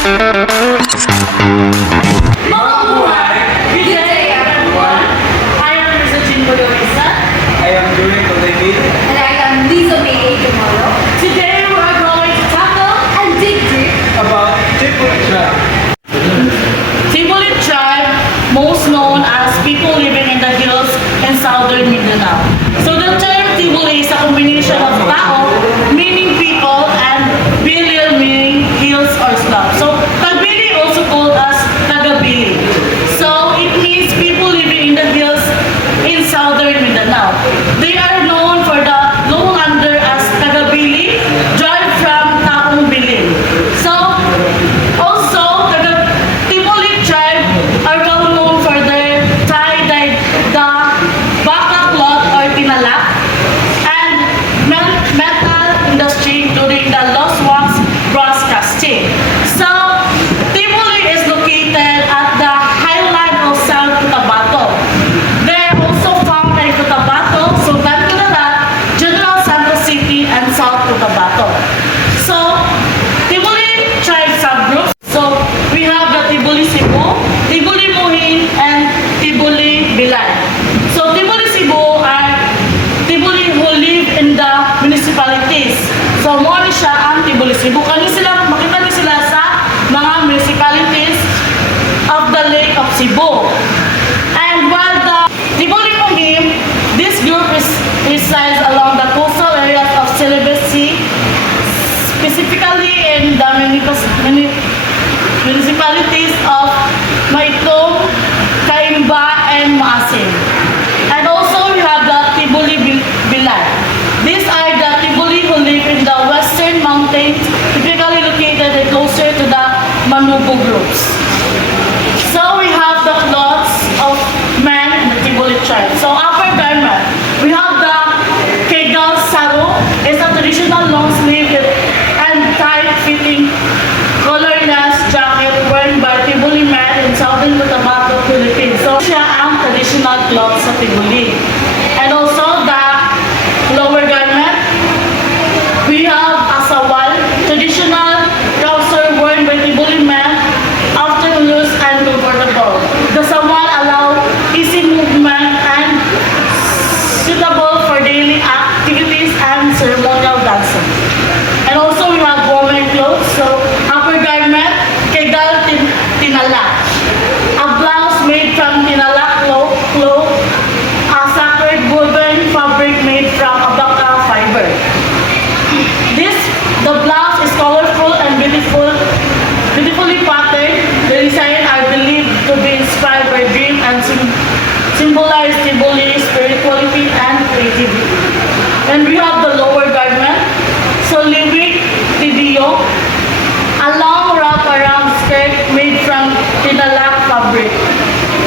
Mabuhay! Good day, everyone! I am Mr. Jinbo Lorisa. I am doing David. And I am Lisa May tomorrow. Today we are going to tackle And dig deep. About Triple Tribe. Tibulit tribe, most known as people living in the hills in southern Mindanao. So the term Tibuli is a combination of tao, meaning people, and Bilil, meaning hills or slopes. So Tagbili also called as Tagabili. So it means people living in the hills in southern Mindanao. They are known for the lowlander as Tagabili, derived from Taong Bilin. So also Tibulit tribe are well known for their tie-dyed the baka cloth or tinalak and metal industry including the Los Wax broadcasting. So Tibuli is located at the highland of South Cotabato. They are also found in Cotabato, Sultan Kudarat, General Santos City, and South Cotabato. So Tibuli tribe subgroups. So we have the Tibuli Cebu, Tibuli Muhin, and Tibuli Bilay. So Tibuli Cebu are Tibuli who live in the municipalities. So mo ni siya ang Tibuli Cebu. Makita niyo sila sa mga municipalities of the Lake of Cebu. And while the Tibuli Muhin, this group resides along the coastal areas of Celebes Sea, specifically in the municipalities of Maitong, Caimba, and Maasin. And also we have the Tibuli Bilay. These are the Tibuli who live in the western mountains, typically located closer to the Manubo groups. So we have the clothes of men in the Tibuli tribe. So upper garment, we have the Kegal Saro. It's a traditional long sleeve and tight-fitting colorless jacket worn by Tibuli men in southern Cotabato, Philippines. So siya ang traditional clothes sa Tibuli. And also the lower garment, we have asawal, traditional trouser worn by Tibuli men, often loose and comfortable. The sawal allow easy movement and suitable for daily activities and ceremonial dancing. And also we have women clothes. So upper garment, kegal tinalak. A blouse made from tinalak cloth, a sacred woven fabric made from abaca fiber. The blouse is colorful and beautifully patterned. The design are believed to be inspired by dream and symbolize Tibuli spirituality and creativity. And we have the lower garment. So liwig tidiyo, a long wrap-around skirt made from tinalak fabric.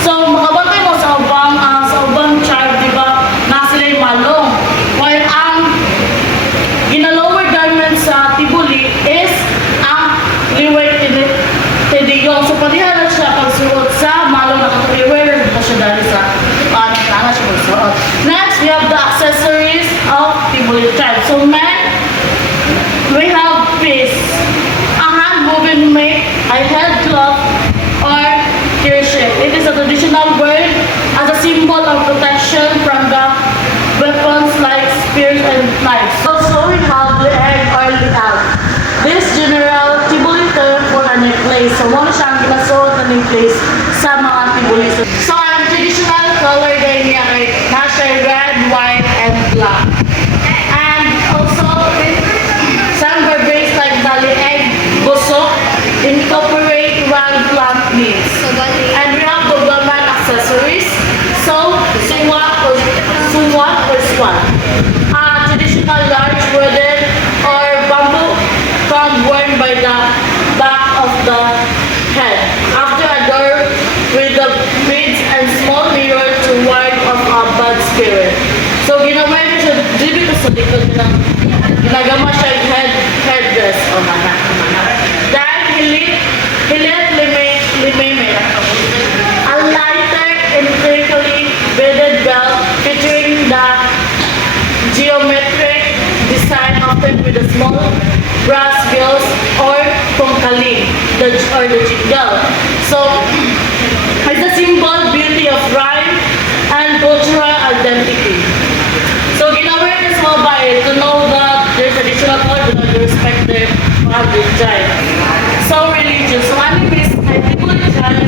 So makabantay mo sa ubang tribe, di ba, na sila'y malong. While ang lower garment sa Tibuli is ang liwig tidiyo. So padihan na siya pagsuot sa malong na katuliwer na siya dahil sa nagtanga siya pagsuot. Next, we have the accessories of Tibuli tribe. So men, we have piece, a hand-woven make, a head cloth, or kirship. It is a traditional word as a symbol of protection from the weapons like spears and knives. Also, we have the egg or liag. This general Tibuli term for a necklace. So, mo na siyang ginasuot na necklace sa mga Tibuli. So, ang traditional color din niya ay nasa red, white, and black. And also, some vertebrates like the lieg, busok, incorporate round plant leaves. And we have the woman accessories. So, suwak or swan. Traditional large wooden or bamboo comb worn by the back of the head. After a door with the beads and small mirror to ward off a bad spirit. So, ginamay mo siya, dito sa likod ng ginagama siya yung headdress. O mana. Dahil hilit limeme. A lighter empirically beaded belt featuring the geometric design often with a small brass bills or pongkali. the jingle. So it's a symbol beauty of rhyme and cultural identity. So ginawa niya sa babae to know that their traditional code and they respect their public tribe. So religious. So animist, I typically tribe,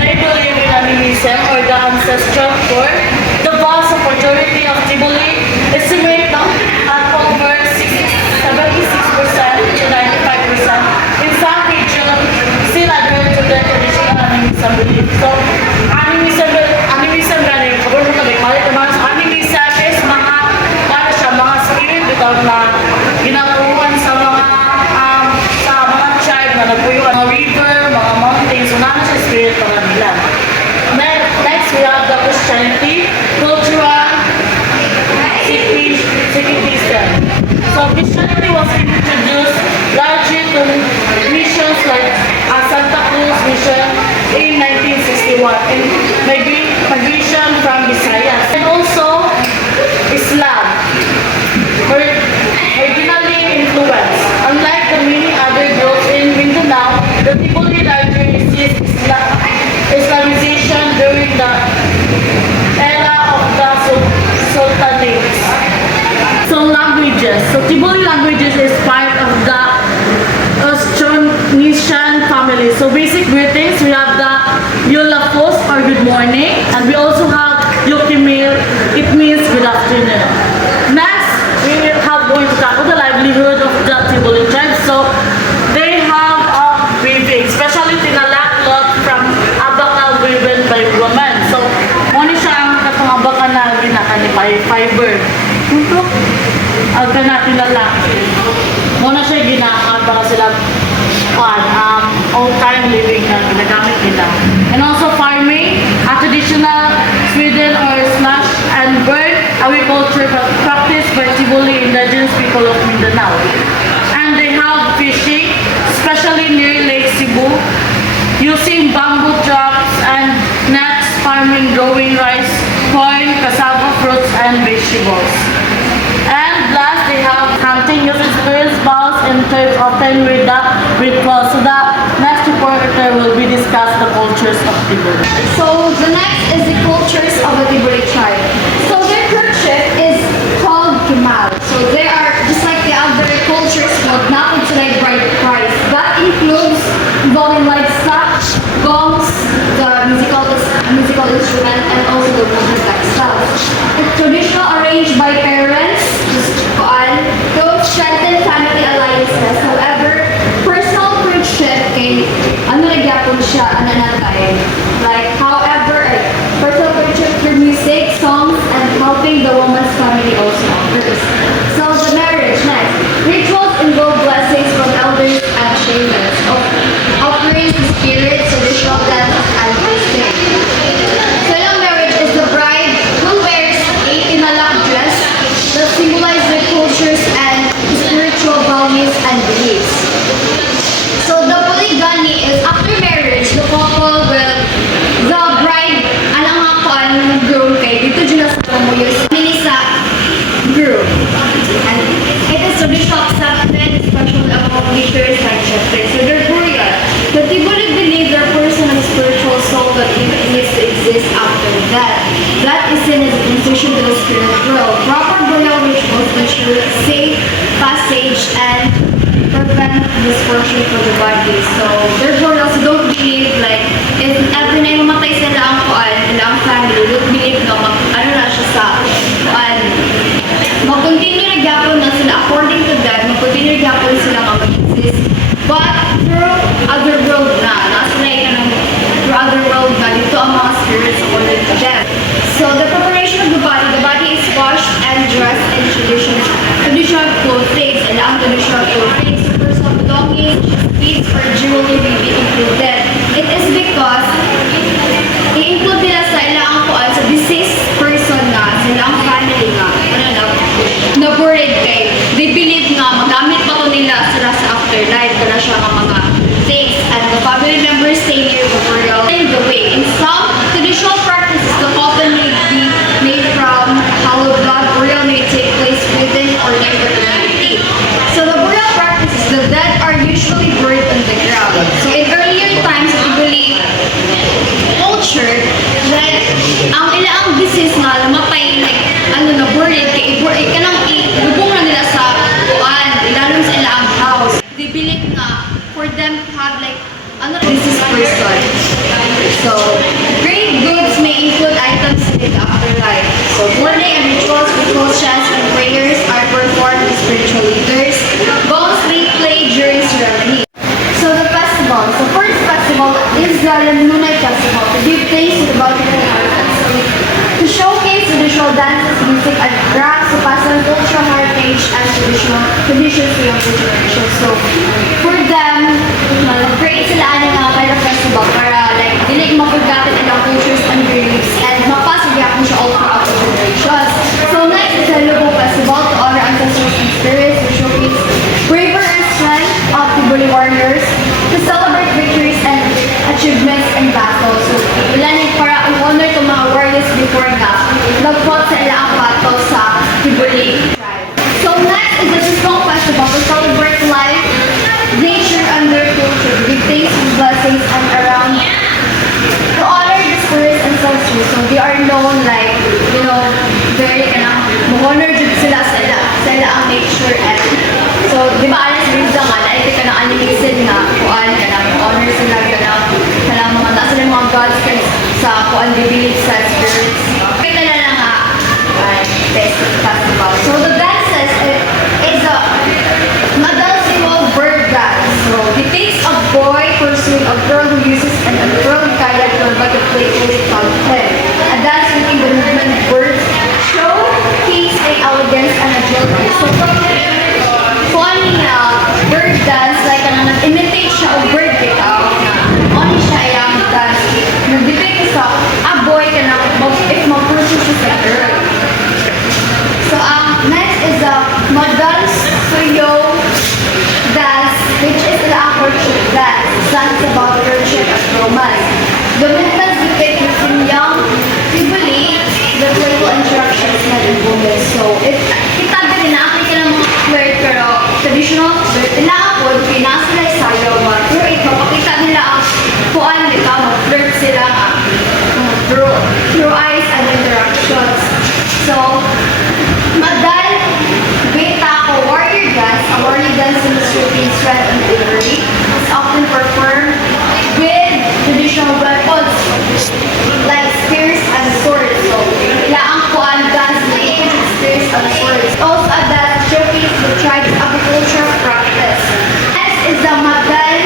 they believe in animism or the ancestral core. The vast majority of Tiboli estimate at over 76% to 95%. In some regions, still adhere to the traditional animism belief. So animism gani, kabul mo tabi, malit naman sa animism is para siya mga spirit bitaw na ginapuan sa mga tribe na nagpuyuan, mga river, mga mountains, so na siya spirit para nila. Next, we have the Christianity, cultural secularism. So Christianity was introduced largely to missions like Santa Cruz Mission in 1961 and migration from Visayas. And also Islam, originally influenced. Unlike the many other groups in Mindanao, the Tiboli largely received Islamization during the era of the Sultanates. So languages. So Tiboli languages is part of the Austronesian family. So basic greetings, we have the Yolafos or good morning, and we also have Yokimil, it means good afternoon. Next, we have going to tackle the livelihood of the Tiboli tribe. So they have weaving, especially tinalaklot from abakal woven by women. So muna siya ang katungabaka na ginakanipay fiber. Agka natin lalaki. Muna siya ginakabaka sila old time living na ginagamit nila. And also farming, a traditional Sweden or slash and bird agriculture practiced by Tiboli indigenous people of Mindanao. And they have fishing, especially near Lake Cebu, using bamboo traps and nets, farming, growing rice, corn, cassava, fruits, and vegetables. And last, they have hunting using spirits, balls, and turds often with the ritual. So the next reporter will be discuss the cultures of Tiboli. So the next is the cultures of the Tiboli tribe. So their courtship is called Kemal. So they are just like the other cultures, but not into like bride price. That includes involving like sax, gongs, the musical instrument, and also the wooden textiles. It's traditional arranged by parents to strengthen family alliances. However, personal courtship kay ano nagyapon siya ananatay. Like however, personal courtship through music, songs, and helping the woman's family also occurs. So the marriage next. Rituals involve blessings from elders and shamans, offerings to spirits, traditional dances, and feasting. So the marriage is the bride who wears a tinalak dress that symbolize their cultures and spiritual values and beliefs. So the polygamy is after marriage, the couple will, the bride, alang ako ang groom kay, dito dyan sa pamuyos, mini sa groom. And it is traditional accepted, especially among leaders and shepherds. So they're burial. The Tiboli believe their person has spiritual soul that needs to exist after death. That is seen as a transition to the spirit world. Proper burial rituals ensure safe passage and prevent misfortune for the body. So their burials don't believe like if ever na mamatay sila ang kuan, ang family, don't believe na ano na siya sa kuan. Mag-continue na gyapon na sila according to them, mag-continue gyapon sila mag-exist. But through other world na sila yung through other world na dito ang mga spirits according to them. So the preparation of the body is washed and dressed in traditional clothing, and ang traditional clothing, personal belongings, beads, or jewelry will be included. It is because i-include nila sa ilang kuan sa deceased person na sila ang family nga na buried kay they believe nga magamit pa ko nila sila sa afterlife kana siya nga mga things and the family members stay near the burial in the way. In some traditional practices, the coffin may be made from hollow blood. Burial may take place within or near the community. So the burial practices, the dead are usually buried in the ground. them have like this person. So, great goods may include items in the afterlife. So, mourning and rituals, chants, and prayers are performed by spiritual leaders. Gongs may play during ceremony. So, the festival. So, first festival is the Lunay Festival to give thanks to the Bautican harvest. So, to showcase traditional dances, music, and crafts to pass on cultural heritage and traditions to younger generations. So, for them, create sila ng kind of festival para like dili mapagdating ang cultures and beliefs and mapasok yapon siya all throughout the generations. So next is the Lubo Festival to honor ancestors and spirits to showcase bravery and strength of the Buli warriors to celebrate victories and achievements in battle. So ilan para ang honor to mga warriors before God. Nagpot sa ilang battle sa Tibuli tribe. So next is the Susong Festival to celebrate life, nature, and their culture, give thanks and blessings and around to honor the spirits and ancestors. So they are known like, very honor jud sila ang nature and so di ba alas rin nga na ito ka na animisin nga kuan ka na honor sila ka na mga taas sila mga gods sa kuan bibili sa spirits. Kita na lang nga festival. So the dances is a Madalsiwal bird dance. So depicts a boy pursuing a girl who uses an unfurled kayak to like a playfully content. A dance making the movement birds show peace and elegance and agility. So funny bird dance like an imitate siya of bird bitaw na only siya yung dance. Nag-depict sa a boy ka na if mag-pursue siya sa girl. So next is a Madalsiwal dance, which is the courtship dance. Dance about courtship and romance. The movements depict between young people, the playful interactions na in women. So, kita din na ka ng mga flirt pero traditional flirt nila ako, pinasa nila sayo, mag-create, mapakita nila ang kuan nila, mag-flirt sila through eyes and interactions. So, Madal Beta o warrior dance, a warrior dance in the Philippines strength and bravery is often performed with traditional weapons like spears and swords. So, ang kuan dance na with spears and swords. Also, a dance showcases the tribe's agricultural practice. Next is the Madal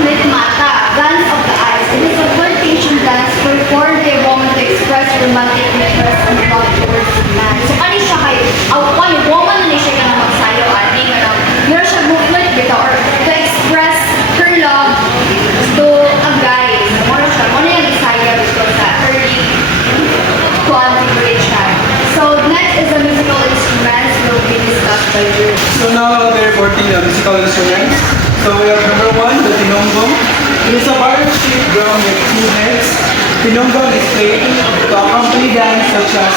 Litmata, dance of the eyes. It is a flirtation dance performed by a woman to express romantic interest and love towards a man. So, ano siya kayo? Yung woman na siya ka na magsayo, meron siya movement dito or to express her love to a guy. Ano yung desire because sa early configuration. So next is the musical instruments will be discussed by you. So now there are 14 musical instruments. So we have number 1, the tinonggong. It is a barrel-shaped drum with 2 heads. Tinonggong is played to accompany dance such as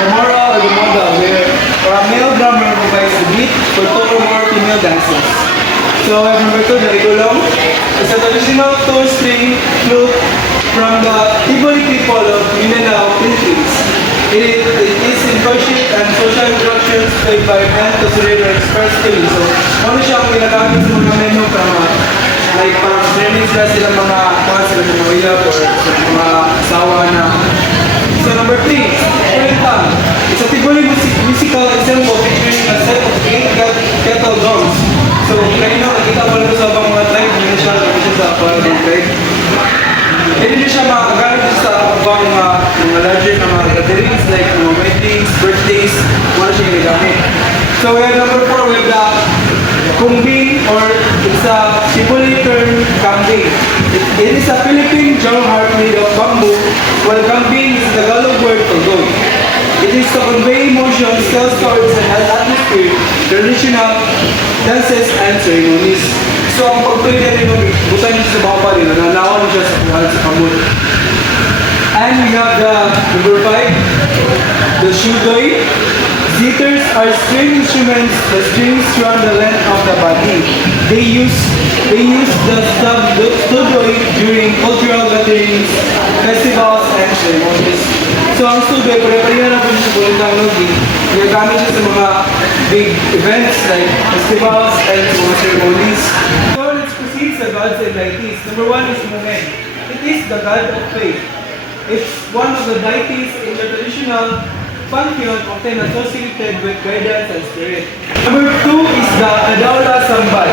the mora or the moda, where a male drummer provides the beat for 2 or more female dancers. So we have number 2, the igulong. It's a traditional 2-string flute from the Tiboli people of Mindanao, Philippines. It is in worship and social interactions played by men to celebrate or express feelings. So, ano siya ang ginagamit sa mga menu from like parang training sila mga kung sila ng mga uyab or mga asawa na. So number 3, Kwenta. It's a Tiboli musical ensemble featuring a set of 8 kettle drums. So, kayo na nakita mo lang sa mga tribe, hindi siya sa Paladong tribe. Hindi siya makagamit sa mga larger na mga gatherings like mga weddings, birthdays, wala siya ginagamit. So we have number 4, we have the kumbing or it's a Tiboli term kambing. It is a Philippine drum harp made of bamboo, while kambing is the Tagalog word for goat. It is to convey emotions, tell stories, and has atmosphere, traditional dances, and ceremonies. So ang pagpili rin ng butan niya sa baka pa rin, nananawan siya sa kuhan sa kamot. And we have the number 5, the shudoy. Zithers are string instruments that strings run the length of the body. They use the shudoy during cultural gatherings, festivals, and ceremonies. So ang shudoy, pare-pareha na po siya sa Bulintang Nogi. Ginagamit siya sa mga big events like festivals and mga ceremonies. So let's proceed sa the gods and deities. Number one is Muhen. It is the god of faith. It's one of the deities in the traditional pantheon often associated with guidance and spirit. Number two is the Adaula Sambal,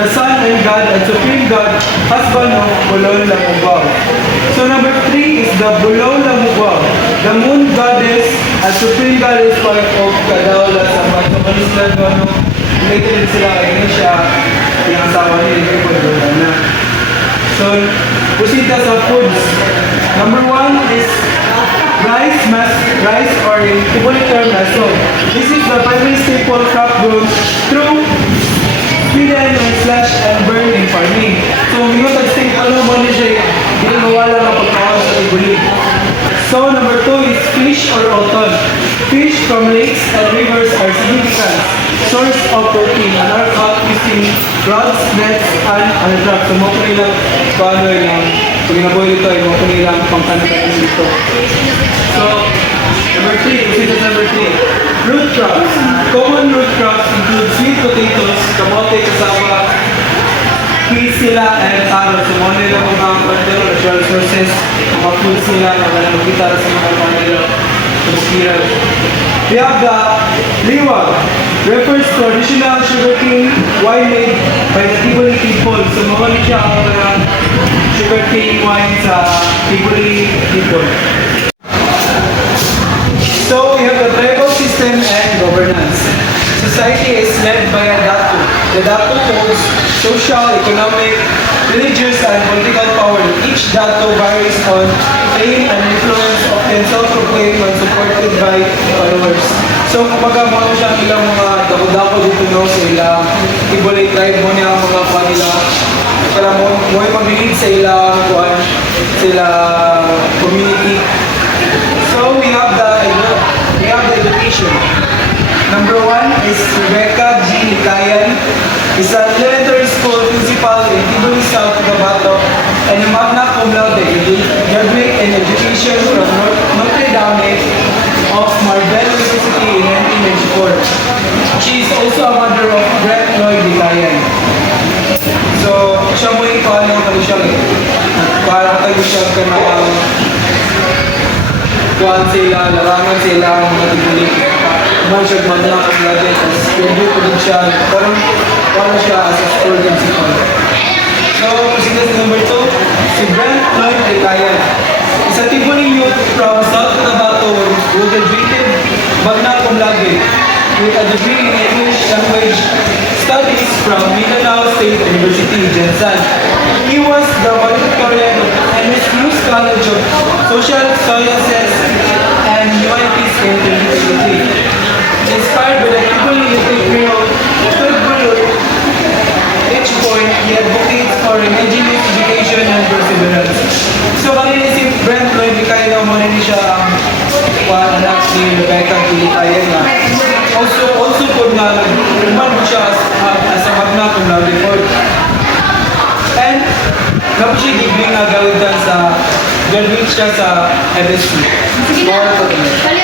the sun and god and supreme god, husband of Bulol Lamugwao. So number three is the Bulol Lamugwao, the moon goddess and supreme goddess wife of Adaula Sambal. So kanislan ko, related din sila kay Nisha, yung asawa niya, yung Bulol na. So, proceed sa foods. Number one is rice or in Tibuli term naso. This is the primary staple crop grown through Sweden and slash and burn in farming. So, yung tag-staple mo niya siya, hindi mawala na pagkawan sa Tibuli. So, number two is fish or autumn. Fish from lakes and rivers are significant source of protein and are caught using rods, nets, and other traps. So, mo po nilang paano yung pag inaboy ito, mo po nilang pangkanakan dito. So, number three, this is number three. Root crops. Common root crops include sweet potatoes, kamote, cassava, peas sila, and carrots. So, mga nila mga kwartero, natural sources, mga foods nila, mga nagkitara sa mga nila sa bukiran. We have the liwag, refers to traditional sugarcane wine made by the Tibuli people. So, mga siya ang mga sugarcane wine sa Tibuli people. So we have the tribal system and governance. Society is led by a dato. The dato holds social, economic, religious, and political power. Each dato varies on fame and influence, often self-proclaimed and supported by followers. So kumbaga mo siya ilang mga dako-dako dito no sa ilang Tibuli tribe mo niya ang mga kuha nila. Kaya mo yung mag-lead sa ilang kuha, sa ilang community. So we have the education. Number one is Rebecca G. Likayan. Is an elementary school principal in Tibuli South, Cotabato, and a magna cum laude, graduate in education from Notre Dame of Marvel University in 1994. She is also a mother of Brent Lloyd Likayan. So, siya mo yung paano kami siya para tayo siya ka na kuhan sila, larangan sila, mga Tibuli. Kuhan siya magna cum laude, tapos graduate po din siya. Parang paano siya as a school principal. So, proceed number two, si Brent Lloyd Likayan. Is a Tibuli youth from South Cotabato who graduated magna cum laude with a degree in English language studies from Mindanao State University, Jensan. He was the valedictorian of MSU's College of Social Sciences and Humanities in 2023. Inspired by the Tibuli Youth Bureau, each point he advocates for indigenous education and perseverance. So kanina si Brent Lloyd Likayan mo rin siya ang anak ni Rebecca Likayan na also po na nagkuman mo siya as a magna cum laude board. And kapag siya giving na gawin sa graduate siya sa MSU. Sige na.